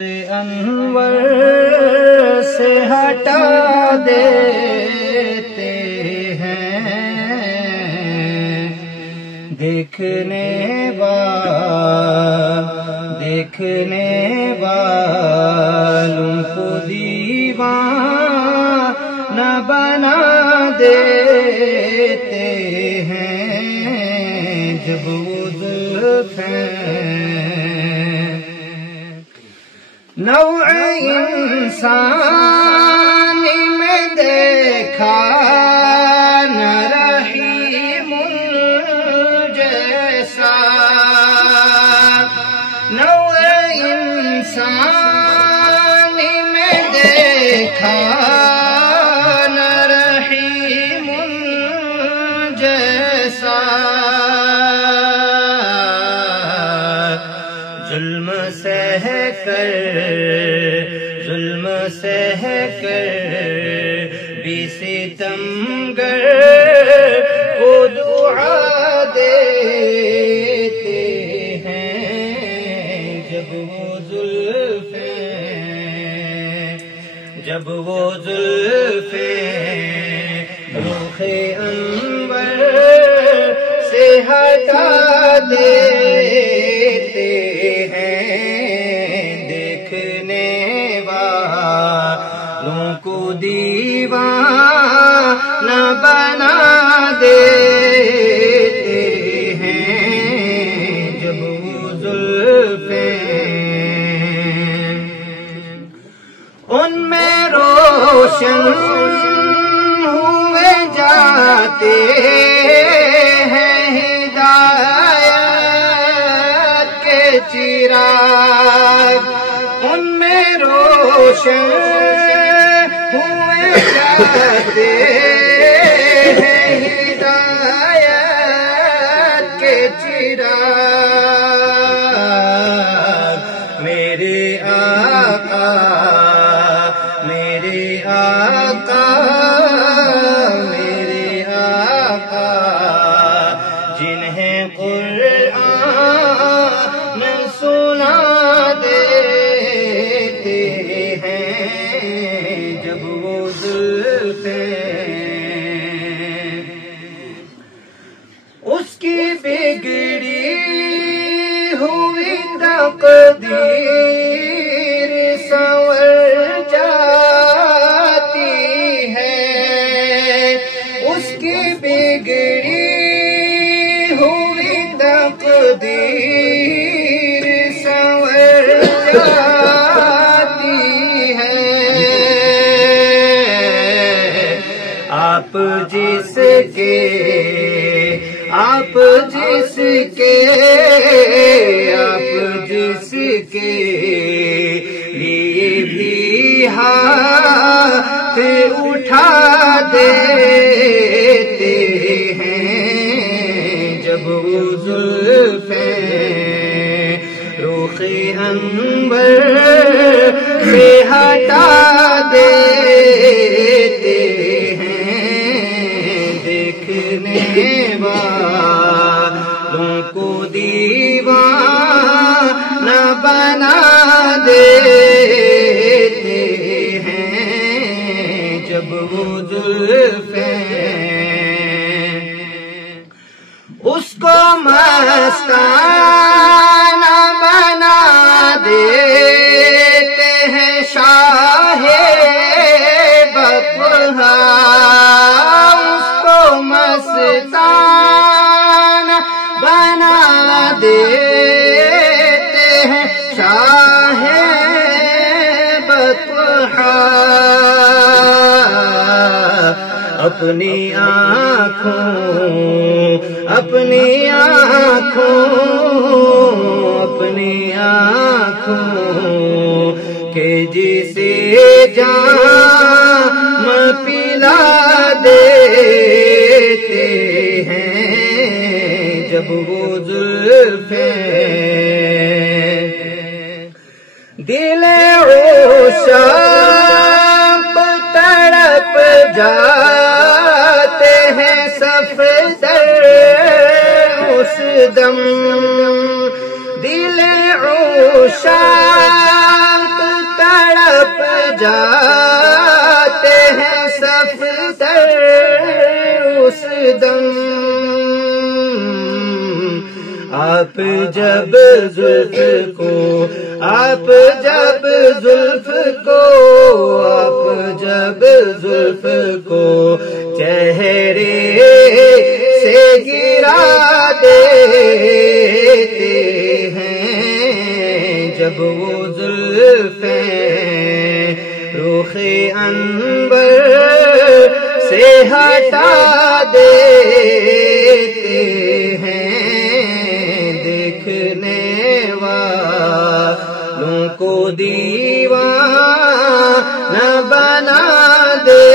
انور سے ہٹا دیتے ہیں، دیکھنے والوں کو دیوانہ بنا دیتے ہیں، جب وہ زلفیں نوع انسانی میں دیکھا نہ رحیم جیسا، نوع انسانی میں دیکھا نہ رحیم جیسا، ظلم سہ کر بھی ستمگر کو دعا دیتے ہیں، جب وہ زلفیں رخ انور سے ہٹا دیتے ہیں، دیکھنے والوں کو دیوانہ بنا دیتے ہیں، جب وہ زلفیں ان میں روشن ہوئے جاتے ہیں ہدایت کے چراغ، ان میں روشن ہوئے جاتے ہیں ہدایت کے چراغ، میرے آقا جنہیں قرآن سنا دیتے ہیں، جب وہ زلفیں اس کی بگڑی ہوئی تقدیر سنور جاتی ہے، اس کی بگڑی ہوئی تقدیر سنور جاتی ہے، آپ جس کے لیے بھی ہاتھ اٹھا دیتے ہیں، جب وہ زلفیں رخ انور سے ہٹا دیتے ہیں، دیکھنے والوں کو دیوانہ بنا دیتے ہیں، جب وہ زلفیں اس کو مستانہ بنا دیتے ہیں، شاہ بطحا اس کو مستانہ بنا دیتے ہیں، شاہ بطحا اپنی آنکھوں کے جسے جام پلا دیتے ہیں، جب وہ زلفیں دل عشاق تڑپ جاتے ہیں صفدر اس دم، دل عشاق جاتے ہیں صفدر اس دم، آپ جب زلف کو، آپ جب زلف کو، آپ جب زلف کو چہرے سے گرا دیتے ہیں، جب وہ زلفیں رخ انور سے ہٹا دیتے ہیں، دیکھنے والوں کو دیوانہ بنا دے